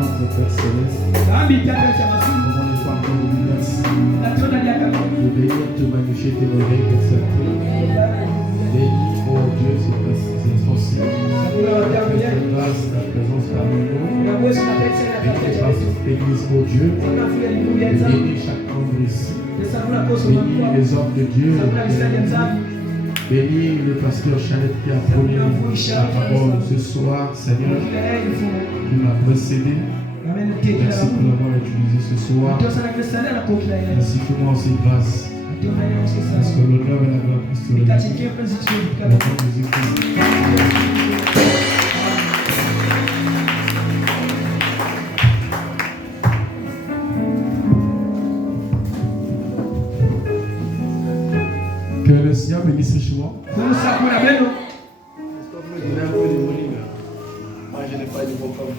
notre Père Céleste, comment les femmes te remercient, de bénir, te magnifier, t'honorer, t'exalter. Bénis, oh Dieu, ces instants-ci. Fais grâce à ta présence parmi nous. Bénis l'Église, oh Dieu. Bénis chaque membre ici. Bénis les hommes de Dieu. Bénis le pasteur Chalet qui a prôné la parole ce soir, Seigneur, qui m'a précédé. Merci pour l'avoir utilisé ce soir. Merci pour moi aussi grâce. Parce que l'honneur et la gloire Christ le Que le Seigneur bénisse richement. Moi, je n'ai pas de bon comme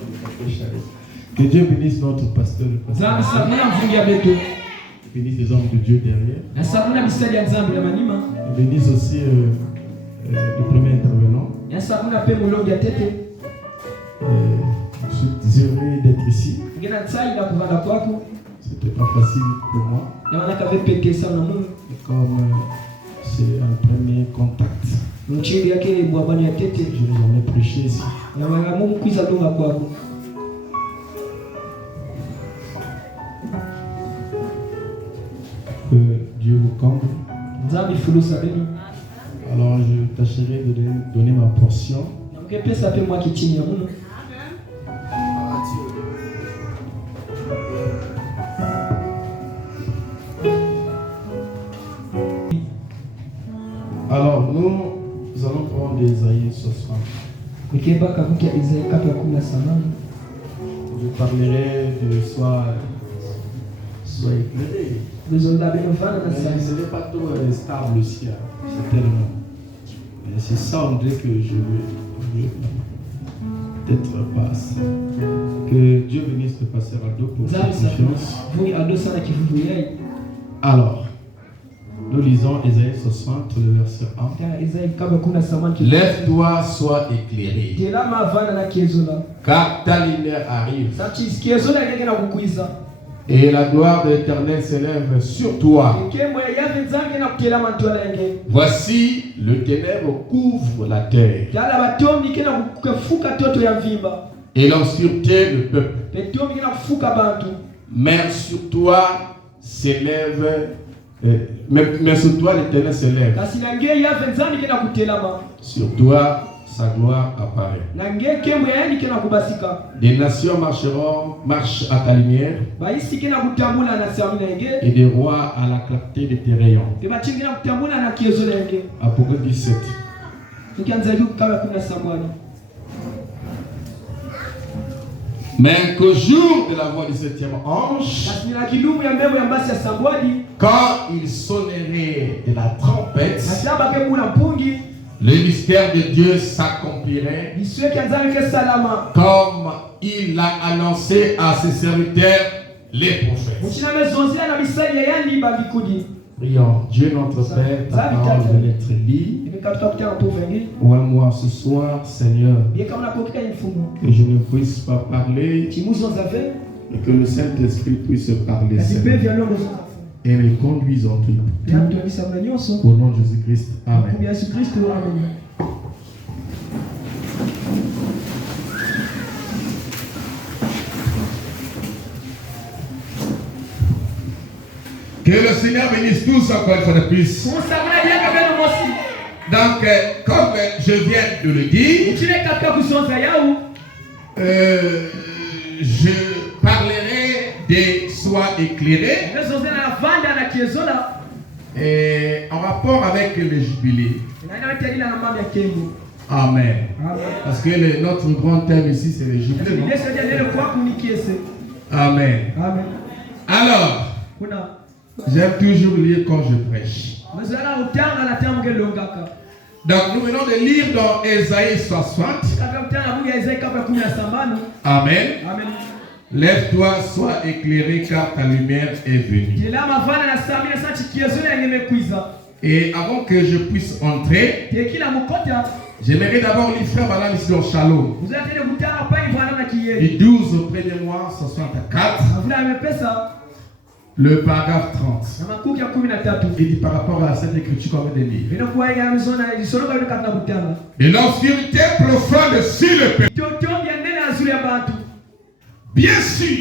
que Dieu bénisse notre pasteur, le pasteur. Bénisse les hommes de Dieu derrière. Bénisse aussi le premier intervenant. Je suis heureux d'être ici. C'était pas facile pour moi. Et comme c'est un premier contact, je n'ai jamais prêché ici. Que Dieu vous comble. Alors je tâcherai de donner ma portion. Alors nous allons prendre Ésaïe 60. Je parlerai de sois éclairé. Mais ce n'est pas tout stable aussi. C'est tellement. Mais c'est ça, on dirait que je veux peut-être pas ça. Que Dieu bénisse le pasteur Aldo pour sa confiance. Alors, nous lisons Ésaïe 60, le verset 1. Lève-toi, sois éclairé, car ta lumière arrive. Et la gloire de l'Éternel s'élève sur toi. Voici, le ténèbre couvre la terre. Et l'obscurité le peuple. Mais sur toi s'élève. Mais sur toi l'Éternel s'élève. Sur toi sa gloire apparaît. Des nations marchent à ta lumière. Et des rois à la clarté de tes rayons. Apocalypse 17. Mais qu'au jour de la voix du septième ange, quand il sonnerait de la trompette, le mystère de Dieu s'accomplirait comme il l'a annoncé à ses serviteurs, les prophètes. Prions. Dieu notre Père, ta parole veut être lue. Ouvre-moi ce soir, Seigneur, que je ne puisse pas parler et que le Saint-Esprit puisse parler, Seigneur, et me conduise en tout. Au nom de Jésus-Christ. Amen. Que le Seigneur bénisse tous encore une fois de plus. Donc, comme je viens de le dire, je parlerai des sois éclairés et en rapport avec le jubilé. Amen. Parce que notre grand thème ici, c'est le jubilé. Amen. Alors, j'aime toujours lire quand je prêche. Donc nous venons de lire dans Ésaïe 60. Amen. Lève-toi, sois éclairé car ta lumière est venue. Et avant que je puisse entrer, j'aimerais d'abord lire frère madame ici dans Shalom. Du 12 au premier mois, 64. Le paragraphe 30. Il dit par rapport à cette écriture qu'on vient de lire. Et l'obscurité profonde sur le peuple. Bien sûr,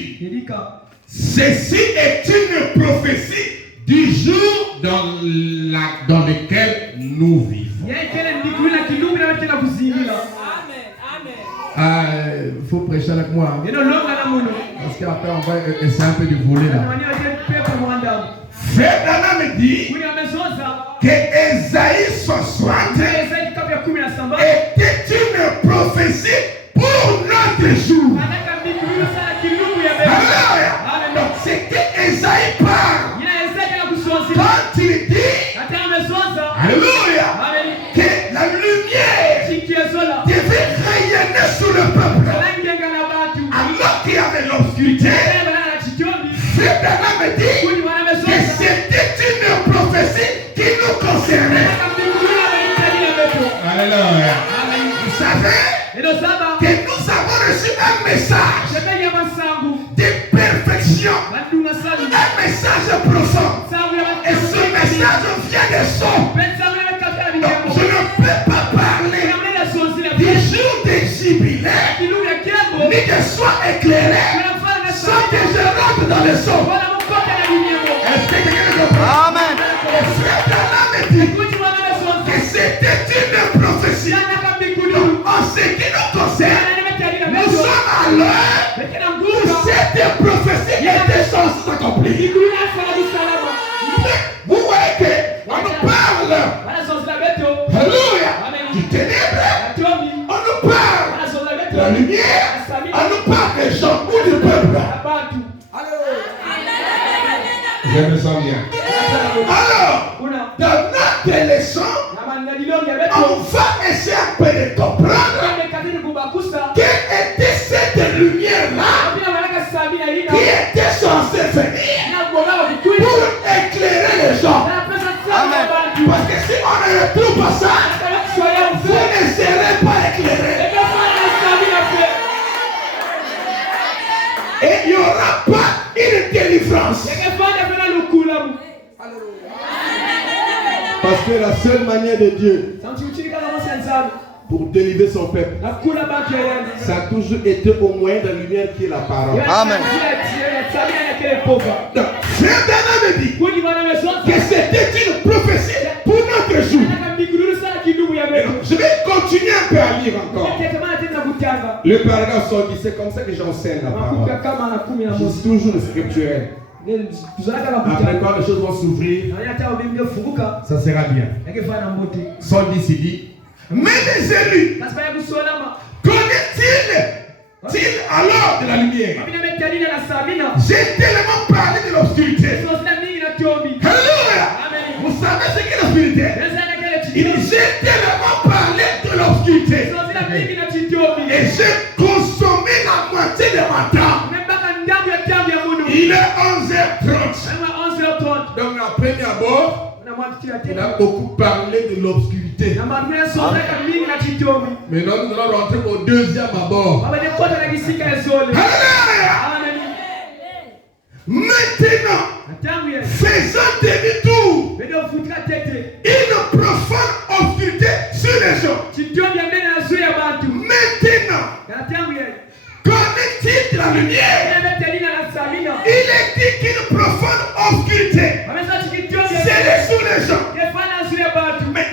ceci est une prophétie du jour dans lequel nous vivons. Il faut prêcher avec moi. Parce qu'après on va essayer un peu de voler là. Frère Dana me dit que Ésaïe 60 était une prophétie pour notre jour. Donc c'était Ésaïe parle. Quand il dit alléluia, que la lumière devait rayonner sur le peuple alors qu'il y avait l'obscurité. Frère Dana me dit que c'était une prophétie qui nous concernait. Alléluia. Vous savez que nous avons reçu un message de perfection, un message profond. Et ce message vient de son. Donc, je ne peux pas parler du jour des jubilés, ni de soir éclairé, sans que je rentre dans le son. Est-ce que quelqu'un comprend? Amen. Le frère Dana me dit que c'était une prophétie. Donc, en ce qui nous concerne, nous sommes à l'heure où cette prophétie était censée s'accomplir. Vous voyez qu'on nous parle, alléluia, du ténèbre, on nous parle de la lumière, on nous parle des gens ou du peuple. Je me sens bien. Alors, dans notre leçon, on va essayer un peu de comprendre quelle était cette lumière-là qui était censée venir pour éclairer les gens. Amen. Parce que si on ne retrouve pas ça, vous ne serez pas éclairés. Et il n'y aura pas une délivrance. Parce que la seule manière de Dieu pour délivrer son peuple, ça a toujours été au moyen de la lumière qui est la parole. Amen. Donc, frère Dana me dit que c'était une prophétie pour notre jour. Je vais continuer un peu à lire encore. Le paragraphe 70, c'est comme ça que j'enseigne la parole. Je dis toujours le scripturel. Après quand les choses vont s'ouvrir, ça sera bien. 110 il dit, mais les élus connaissent-ils alors de la lumière? J'ai tellement parlé de l'obscurité. Alléluia. Vous savez ce qu'est l'obscurité? Il dit, j'ai tellement parlé de l'obscurité et j'ai consommé la moitié de ma temps. Il est 11h30. Donc à premier abord, on a beaucoup parlé de l'obscurité. Maintenant nous allons rentrer au deuxième abord. Alléluia. Maintenant, faisons demi-tour. Une profonde obscurité sur les gens. Maintenant, connaît-il de la lumière? Il est dit qu'une profonde obscurité c'est sur les gens. Mais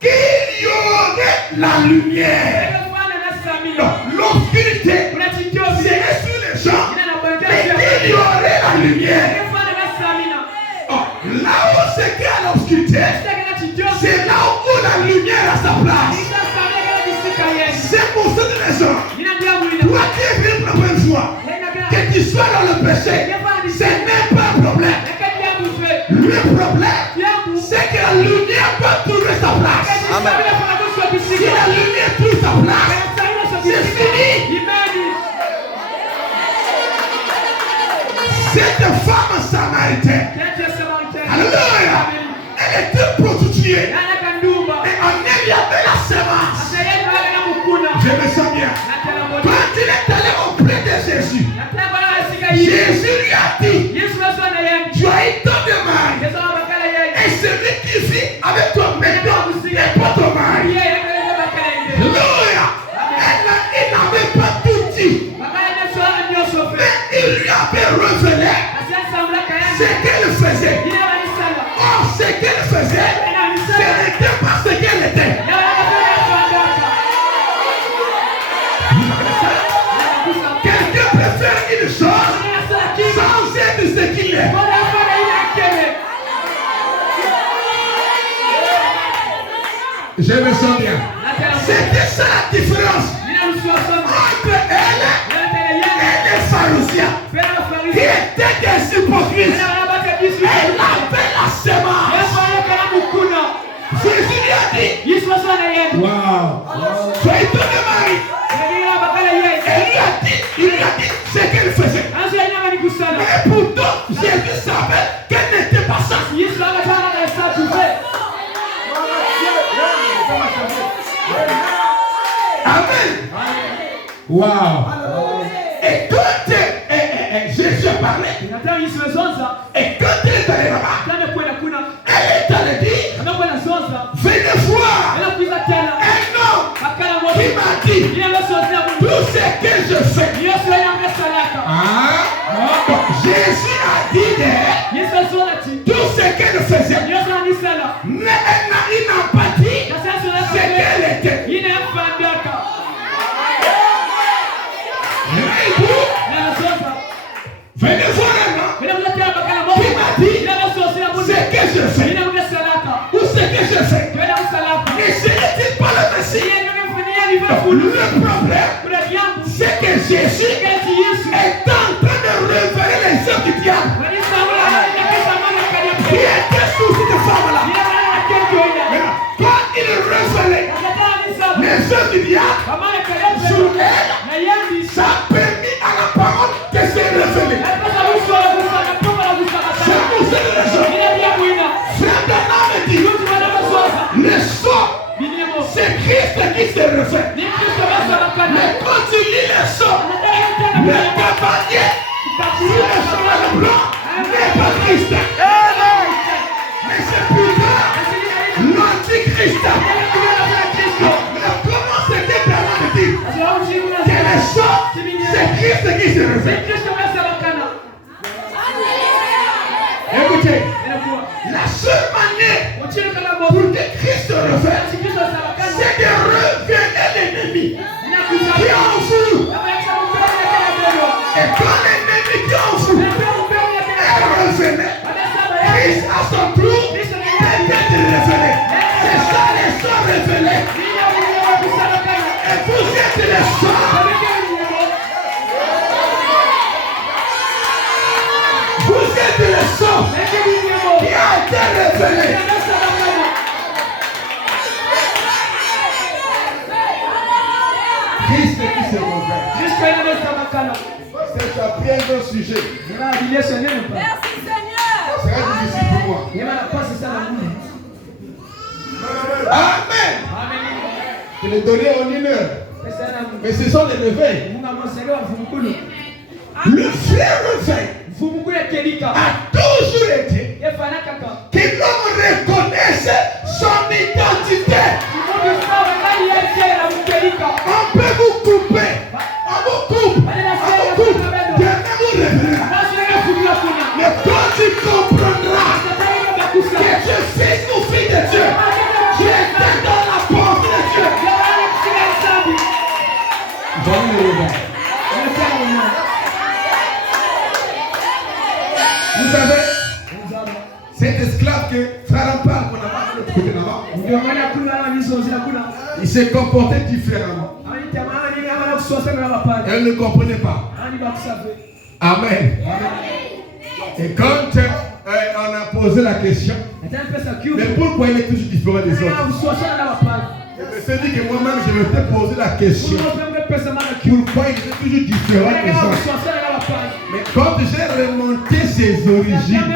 qu'il y aurait la lumière. L'obscurité c'est sur les gens. Mais qu'il y aurait la lumière. Là où c'est qu'il y a l'obscurité, c'est là où la lumière a sa place. C'est pour cette raison. Toi qui es venu pour la première fois, que tu sois dans le péché, c'est même pas un problème. Le problème, c'est que la lumière peut trouver sa place. Amen. Si la lumière trouve sa place, c'est fini. Cette femme samaritaine, alléluia, elle était prostituée. Et en elle, il y avait la sémence. Je me sens bien. Quand il est allé au plein Jésus lui a dit, tu as eu ton de mari. Et celui qui vit avec toi maintenant n'est pas ton mari. Alléluia. Il n'avait pas tout dit. Mais il lui avait révélé ce qu'elle faisait. Or, ce qu'elle faisait, ce n'était pas ce qu'elle était. Quelqu'un peut faire une chose sans être ce qu'il est. Je me sens bien. C'était ça la différence entre elle et les pharisiens qui étaient des hypocrites. Elle avait la semence. Jésus lui a dit, waouh, soyez ton mari. Il lui a dit ce qu'elle faisait. Mais pourtant, Jésus savait qu'elle n'était pas ça. Amen. Wow. Et quand Jésus parlait, et quand elle est allée là-bas, elle est allée dire, venez voir un homme qui m'a dit tout ce que je fais. Jésus a dit tout ce qu'elle faisait, mais il n'a pas dit ce qu'elle était. Venez voir un homme qui m'a dit ce que je fais ou ce que je fais. Et ce n'est pas le Messie. Le problème, c'est que Jésus est en train de révéler les œuvres du diable. Qui était sous cette femme-là. Quand il révélait les œuvres du diable sur elle, ça a permis à la parole de se révéler. C'est pour cette raison. Frère Branham dit, le sort, c'est Christ qui se révèle. Mais quand il lit le sort, le cavalier sur le cheval blanc n'est pas Christ. Mais c'est plus tard l'antichrist. Mais comment c'était Branham dit que le sort, c'est Christ qui se révèle. Écoutez, la seule manière pour que Christ se révèle, c'est de révéler l'ennemi qui est en vous. Et quand l'ennemi qui est en vous est révélé, Christ à son tour peut être révélé. C'est ça les sorts révélés. Et vous êtes les sorts. Vous êtes le sang qui a été révélé. Christ qui se révèle. C'est un bien grand sujet. Merci Seigneur. C'est très difficile pour moi. Amen. Je l'ai donné en une heure. Mais ce sont les réveils. Le frère réveil a toujours été que l'homme reconnaisse son identité. On peut vous couper. On vous coupe. Dieu vous révélera. Mais quand tu comprendras que je suis fils ou fille de Dieu, tu étais dans la porte de Dieu. Voyez le réveil. Vous savez, cet esclave que Pharaon parle, qu'on a pas de côté là-bas, il s'est comporté différemment. Elle ne comprenait pas. Amen. Et quand on a posé la question, mais pourquoi il est toujours différent des autres? Je me suis dit que moi-même, je me suis posé la question. Pourquoi il est toujours différent des autres? Mais quand j'ai remonté ses origines,